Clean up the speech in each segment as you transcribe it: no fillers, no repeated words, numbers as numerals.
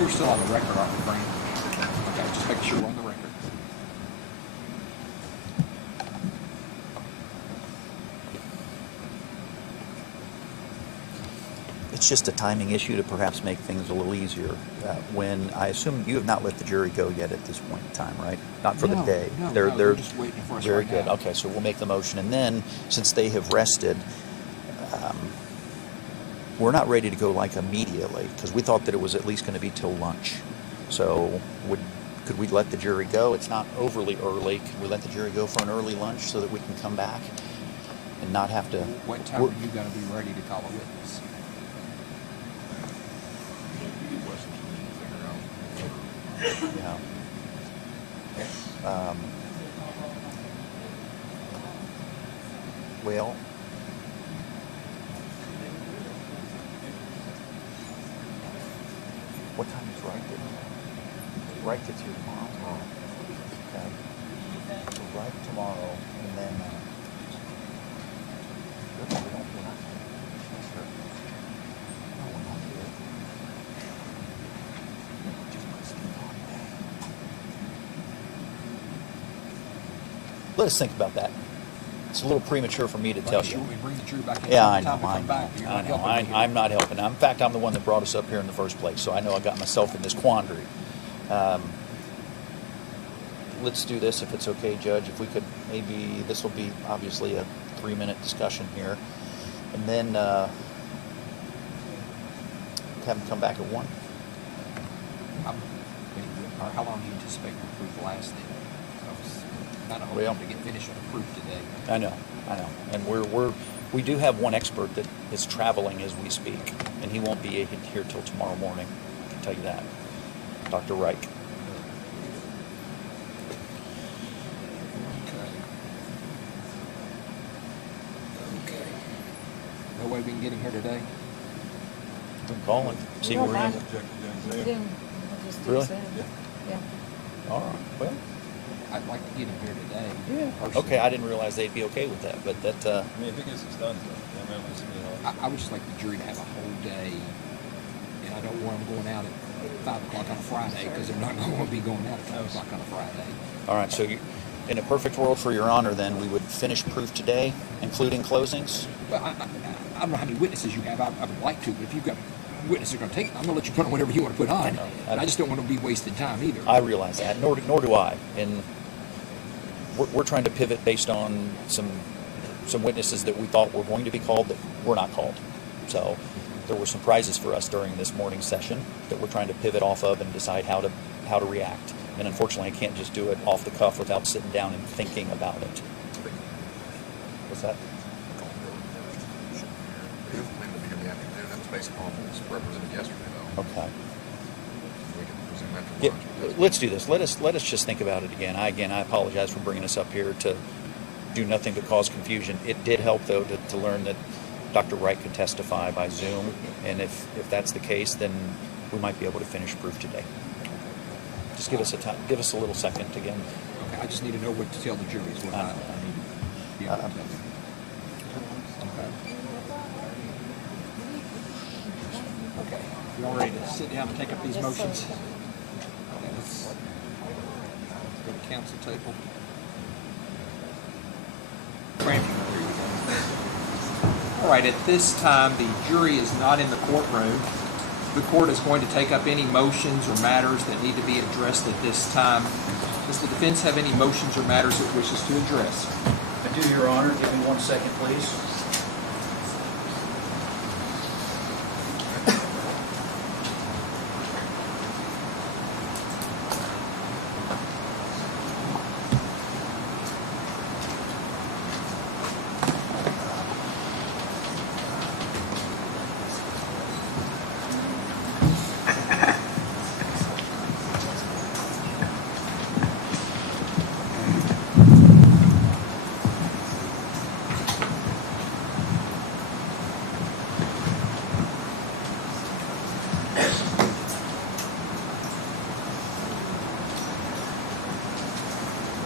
We're still on the record, aren't we, Frank? Okay, just making sure we're on the record. It's just a timing issue to perhaps make things a little easier. When I assume you have not let the jury go yet at this point in time, right? Not for the day. No, They're just waiting for us very right good. now. Okay, so we'll make the motion, and then since they have rested, we're not ready to go like immediately because we thought that it was at least going to be till lunch. So could we let the jury go? It's not overly early. Could we let the jury go for an early lunch so that we can come back and not have to? What time are you going to be ready to call a witness? Yeah. Well, what time is Wright getting there? Wright gets here tomorrow. Okay. So Wright tomorrow, and then we're not sure. No, we're not here. Just put Steve on today. Let us think about that. It's a little premature for me to tell you. Should we bring the jury back in? Yeah, I know. Time to come back? You're not helping me here. I'm not helping. In fact, I'm the one that brought us up here in the first place, so I know I got myself in this quandary. Let's do this if it's okay, Judge. If we could, maybe this will be obviously a 3-minute discussion here, and then have them come back at 1. How long do you anticipate your proof lasting? Kind of hoping to get finished with the proof today. I know, and we do have one expert that is traveling as we speak, and he won't be here till tomorrow morning. I can tell you that, Dr. Reich. Okay. No way we can get him here today? Call him. See where he is. Really? Yeah. All right. Well. I'd like to get him here today. Yeah. Personally. Okay, I didn't realize they'd be okay with that, but that. I mean, if he gets this done, I would just like the jury to have a whole day, and I don't want them going out at 5 o'clock on a Friday because they're not going to be going out at 5 o'clock on a Friday. All right. So, in a perfect world for Your Honor, then we would finish proof today, including closings. Well, I don't know how many witnesses you have. I would like to, but if you've got witnesses going to take, I'm going to let you put on whatever you want to put on. I just don't want to be wasted time either. I realize that, nor do I. And we're trying to pivot based on some witnesses that we thought were going to be called that were not called. So there were some prizes for us during this morning session that we're trying to pivot off of and decide how to react. And unfortunately, I can't just do it off the cuff without sitting down and thinking about it. What's that? based upon what was represented yesterday, though. Okay. We can presume that to Yeah, lunch. let's do this. Let us just think about it again. I apologize for bringing us up here to do nothing but cause confusion. It did help, though, to learn that Dr. Wright could testify by Zoom, and if that's the case, then we might be able to finish proof today. Just give us a little second again. Okay, I just need to know what to tell the jury is what I need to be able to tell them. Okay, you all ready to sit down and take up these Yes, motions? sir. Okay, let's go to council table. All right, at this time, the jury is not in the courtroom. The court is going to take up any motions or matters that need to be addressed at this time. Does the defense have any motions or matters it wishes to address? I do, Your Honor. Give me 1 second, please.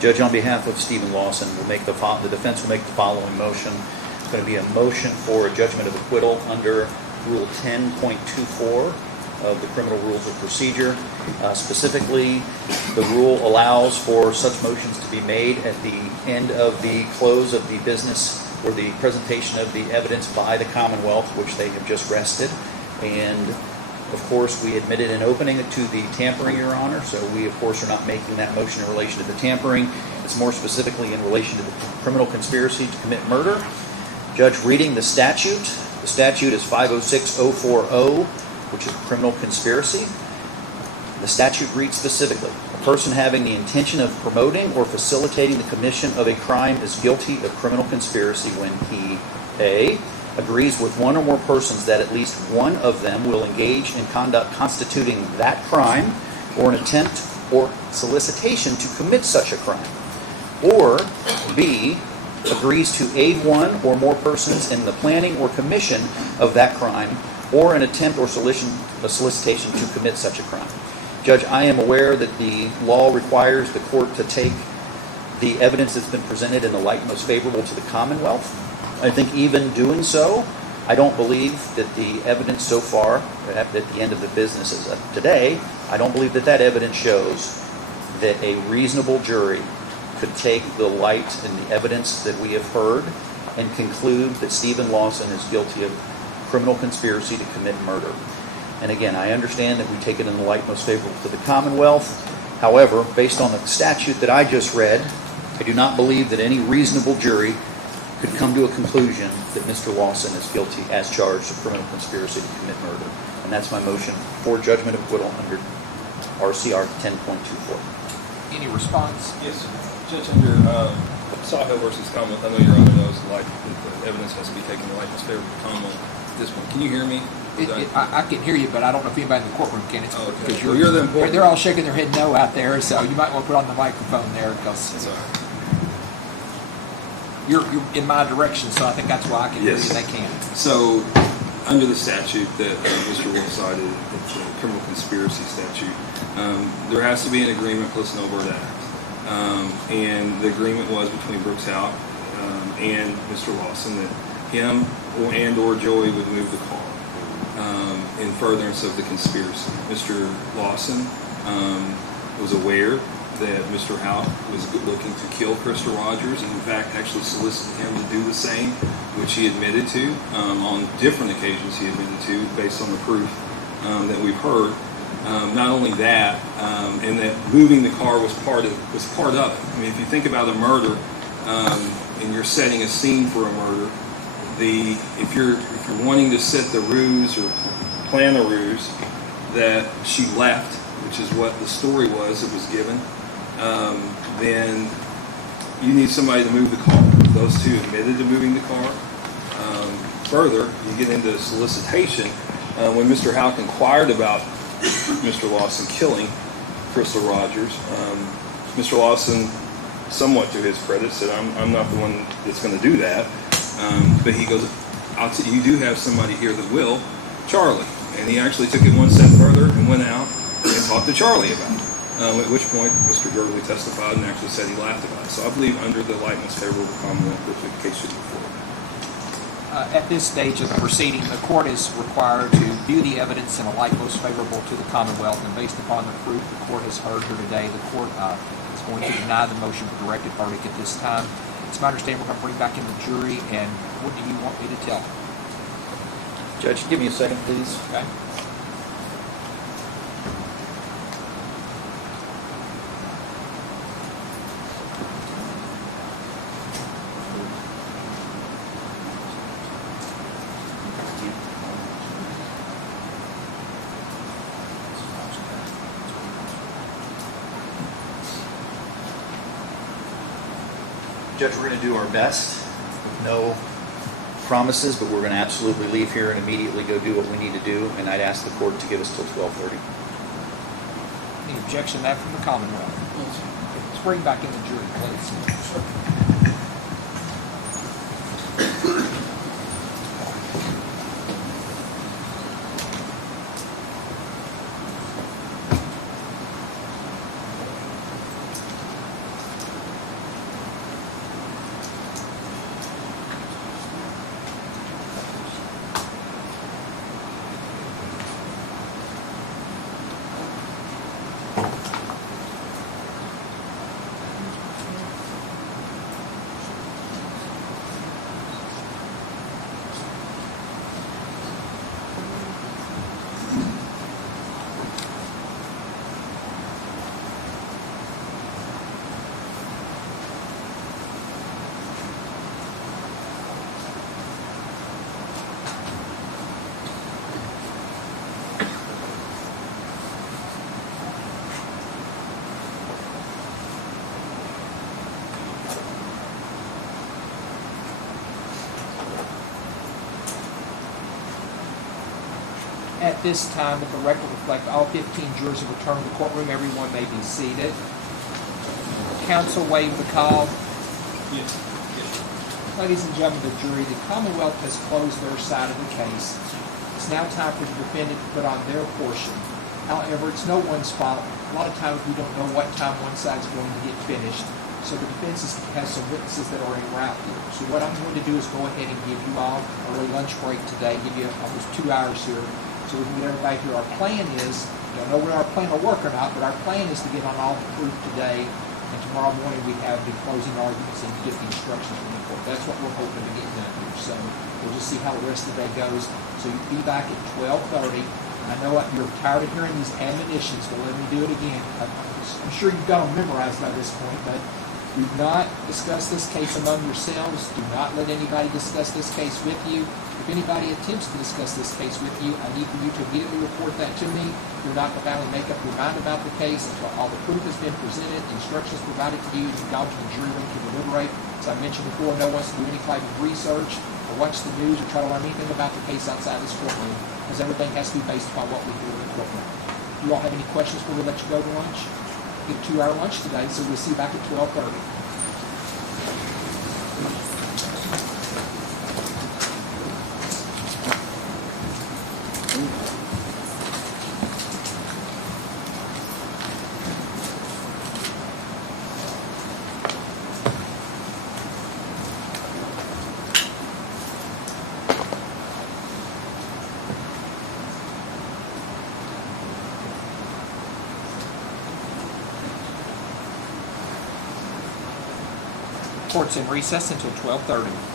Judge, on behalf of Stephen Lawson, the defense will make the following motion. It's going to be a motion for a judgment of acquittal under Rule 10.24 of the criminal rules of procedure. Specifically, the rule allows for such motions to be made at the end of the close of the business or the presentation of the evidence by the Commonwealth, which they have just rested. And of course, we admitted in opening to the tampering, Your Honor, so we, of course, are not making that motion in relation to the tampering. It's more specifically in relation to the criminal conspiracy to commit murder. Judge, reading the statute is 506040, which is criminal conspiracy. The statute reads specifically, a person having the intention of promoting or facilitating the commission of a crime is guilty of criminal conspiracy when he, A, agrees with one or more persons that at least one of them will engage in conduct constituting that crime or an attempt or solicitation to commit such a crime, or B, agrees to aid one or more persons in the planning or commission of that crime or an attempt or solicitation to commit such a crime. Judge, I am aware that the law requires the court to take the evidence that's been presented in the light most favorable to the Commonwealth. I think even doing so, I don't believe that the evidence so far, at the end of the business as of today, I don't believe that evidence shows that a reasonable jury could take the light and the evidence that we have heard and conclude that Stephen Lawson is guilty of criminal conspiracy to commit murder. And again, I understand that we take it in the light most favorable to the Commonwealth. However, based on the statute that I just read, I do not believe that any reasonable jury could come to a conclusion that Mr. Lawson is guilty as charged of criminal conspiracy to commit murder. And that's my motion for judgment of acquittal under RCR 10.24. Any response? Yes, Judge, under Sawhill versus Commonwealth, I know Your Honor knows that the evidence has to be taken in the light most favorable to Commonwealth. This one, can you hear me? I can hear you, but I don't know if anybody in the courtroom can. It's okay. because Well, you're the important. they're all shaking their head no out there, so you might want to put on the microphone there because That's all right. you're in my direction, so I think that's why I can hear Yes. you. They can. So, under the statute that Mr. Wolf cited, it's a criminal conspiracy statute, there has to be an agreement plus an overt act. And the agreement was between Brooks Hout and Mr. Lawson that him or Joey would move the car in furtherance of the conspiracy. Mr. Lawson was aware that Mr. Hout was looking to kill Krista Rogers, and in fact actually solicited him to do the same, which he admitted to on different occasions. He admitted to based on the proof that we've heard. Not only that, and that moving the car was part of it. I mean, if you think about a murder and you're setting a scene for a murder, if you're wanting to set the ruse or plan a ruse that she left, which is what the story was that was given, then you need somebody to move the car. Those two admitted to moving the car. Further, you get into solicitation. When Mr. Hout inquired about Mr. Lawson killing Krista Rogers, Mr. Lawson, somewhat to his credit, said, I'm not the one that's going to do that. But he goes, you do have somebody here that will, Charlie. And he actually took it one step further and went out and talked to Charlie about it. At which point, Mr. Gurley testified and actually said he laughed about it. So I believe under the light most favorable to Commonwealth, that the case should move forward. At this stage of the proceeding, the court is required to view the evidence in a light most favorable to the Commonwealth, and based upon the proof the court has heard here today, the court is going to deny the motion for directed verdict at this time. It's my understanding we're going to bring back in the jury, and what do you want me to tell them? Judge, give me a second, please. Okay. Judge, we're going to do our best. No promises, but we're going to absolutely leave here and immediately go do what we need to do. And I'd ask the court to give us till 12:30. Any objection to that from the Commonwealth? Let's bring back in the jury, please. this time, let the record reflect all 15 jurors have returned to the courtroom. Everyone may be seated. Counsel waive the call. Yes. Ladies and gentlemen of the jury, the Commonwealth has closed their side of the case. It's now time for the defendant to put on their portion. However, it's no one's fault. A lot of times we don't know what time one side is going to get finished. So the defense has some witnesses that are en route here. So what I'm going to do is go ahead and give you all an early lunch break today, give you almost 2 hours here, so we can get everybody here. Our plan is, I don't know whether our plan will work or not, but our plan is to get on all the proof today, and tomorrow morning we have the closing arguments and get the instructions from the court. That's what we're hoping to get done here. So we'll just see how the rest of the day goes. So you'll be back at 12:30. I know you're tired of hearing these admonitions, but let me do it again. I'm sure you've got them memorized by this point, but do not discuss this case among yourselves. Do not let anybody discuss this case with you. If anybody attempts to discuss this case with you, I need for you to immediately report that to me. You're not going to make up your mind about the case until all the proof has been presented, instructions provided to you, you've gone to the jury room to deliberate. As I mentioned before, no one wants to do any type of research or watch the news or try to learn anything about the case outside this courtroom, because everything has to be based upon what we do in the courtroom. Do you all have any questions before we let you go to lunch? Get a 2-hour lunch today, so we'll see you back at 12:30. Court's in recess until 12:30.